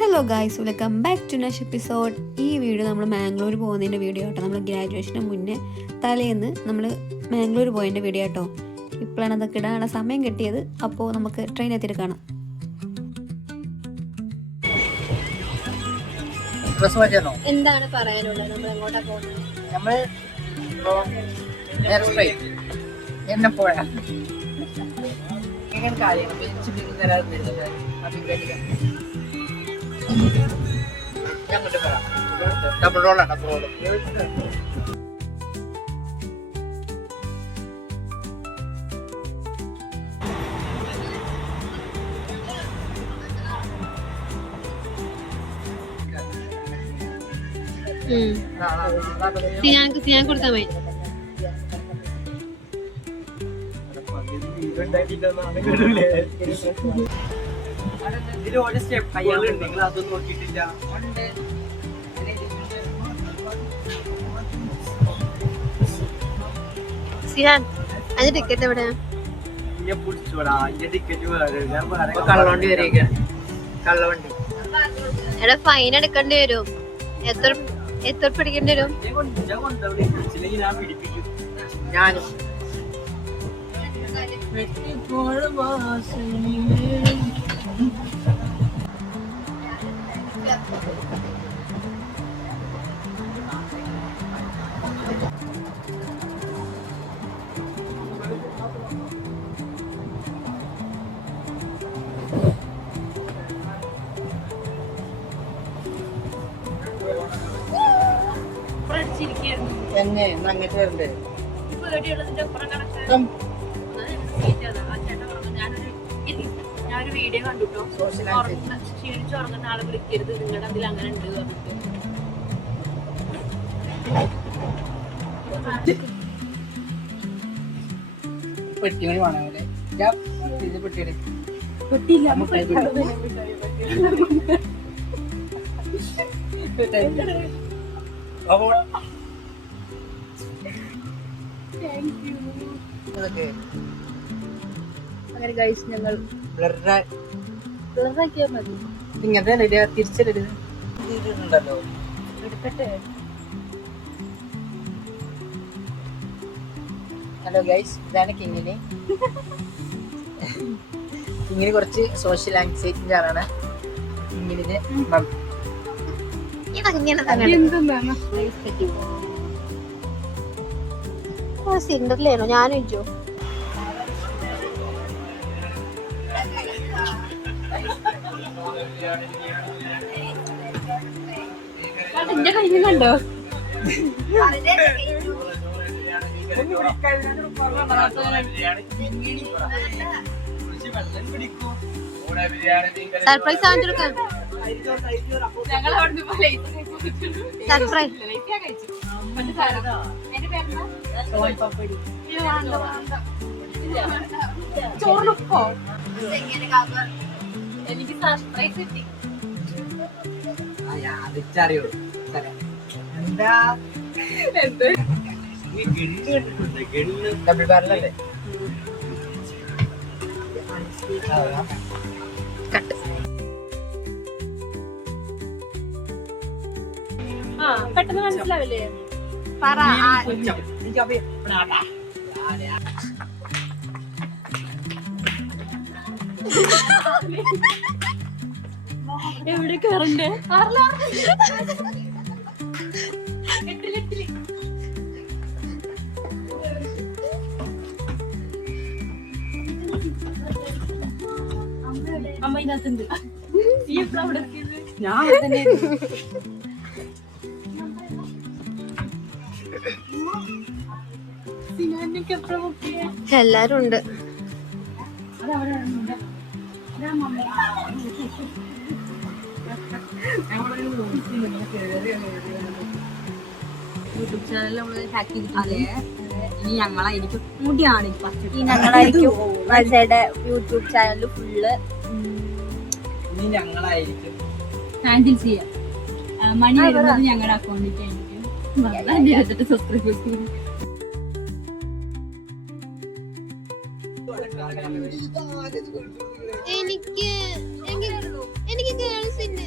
Hello guys, welcome back to next episode. ഈ video നമ്മൾ മാംഗ്ലൂർ പോകുന്നതിൻ്റെ വീഡിയോ കേട്ടോ. നമ്മൾ ഗ്രാജുവേഷന് മുന്നേ തലേന്ന് നമ്മൾ മാംഗ്ലൂർ പോയതിൻ്റെ വീഡിയോ കേട്ടോ. ഇപ്പോഴാണ് അതൊക്കെ ഇടാനുള്ള സമയം കിട്ടിയത്. അപ്പോൾ നമുക്ക് ട്രെയിൻ എത്തിയിട്ട് കാണാം. എന്താണ് പറയാനുള്ളത്? നമ്മൾ എങ്ങോട്ടാ പോകുന്നത്? നമ്മൾ ഡബിൾ റോളാണ്. ഡബിൾ റോള് സിയാൻ കൊടുത്താൽ മതി. സിയാൻ, അതിന്റെ ടിക്കറ്റ് എവിടെയാ? കള്ളവണ്ടി വരെയൊക്കെ. കള്ളവണ്ടി എടാ, ഫൈൻ എടുക്കേണ്ടി വരും. എത്ര പിടിക്കേണ്ടി വരും? ഞാനും അങ്ങോട്ട് വരണ്ടേ? ഞാനൊരു വീഡിയോ കണ്ടുട്ടോ. ക്ഷീണിച്ചുറങ്ങുന്ന ആളെ വിളിക്കരുത്, നിങ്ങളുടെ അതിൽ അങ്ങനെ ഉണ്ട് പെട്ടിമണി വേണം. പെട്ടിയുടെ അങ്ങനെ ഗൈസ്, ഞങ്ങൾ മതി. ഇങ്ങനത്തെ തിരിച്ചല്ലോ എടുക്കട്ടെ. ഹലോ ഗൈസ്, ഇതാണ് കിങ്ങിന്. കിങ്ങിന് കുറച്ച് സോഷ്യൽ ആങ്സൈറ്റിന്റെ ആളാണ്. കിങ്ങിന് സിൻഡറിലാണോ? ഞാനും ഇരിക്കോ? എന്റെ കയ്യിൽ കണ്ടോ? സർപ്രൈസ് ആണെടുക്കാൻ. സർപ്രൈസ് ചോറിലുപ്പോ? എനിക്ക് സർപ്രൈസ് കിട്ടി. അറിയോ എന്താ ഡബിൾ ബാരലല്ലേ? പെട്ടെന്ന് മനസ്സിലാവില്ലേ? എവിടെ കേറണ്ടേ? അമ്മ ഇതിനകത്തുണ്ട്. ഞാൻ തന്നെ എല്ലാരും ഉണ്ട്. യൂട്യൂബ് ചാനൽ നമ്മള് ഹാക്ക് ചെയ്തിട്ടുണ്ട്. ഇനി ഞങ്ങളായിരിക്കും മുടിയാണ് ഞങ്ങളായിരിക്കും യൂട്യൂബ് ചാനൽ ഫുള്ള് ഇനി ഞങ്ങളായിരിക്കും ഹാൻഡിൽ ചെയ്യാം. മണി വരുന്നത് ഞങ്ങളുടെ അക്കൗണ്ടിലേക്ക് ആയിരിക്കും. സബ്സ്ക്രൈബേഴ്സ് എനിക്ക് ഗേൾസിന്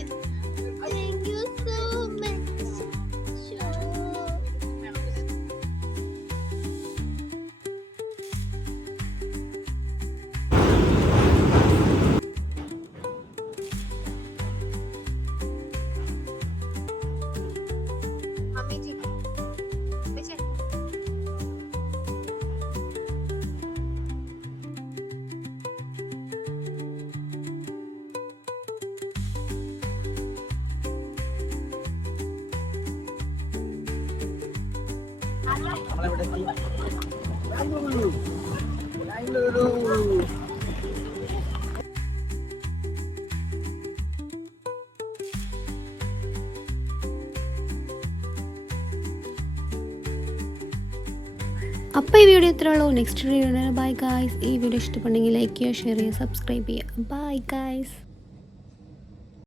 അപ്പോൾ ഈ വീഡിയോ ഇത്രേ ഉള്ളൂ. Next video bye guys. ഈ വീഡിയോ ഇഷ്ടപ്പെട്ടെങ്കിൽ ലൈക്ക് ചെയ്യുക, ഷെയർ ചെയ്യുക, സബ്സ്ക്രൈബ് ചെയ്യുക. Bye guys.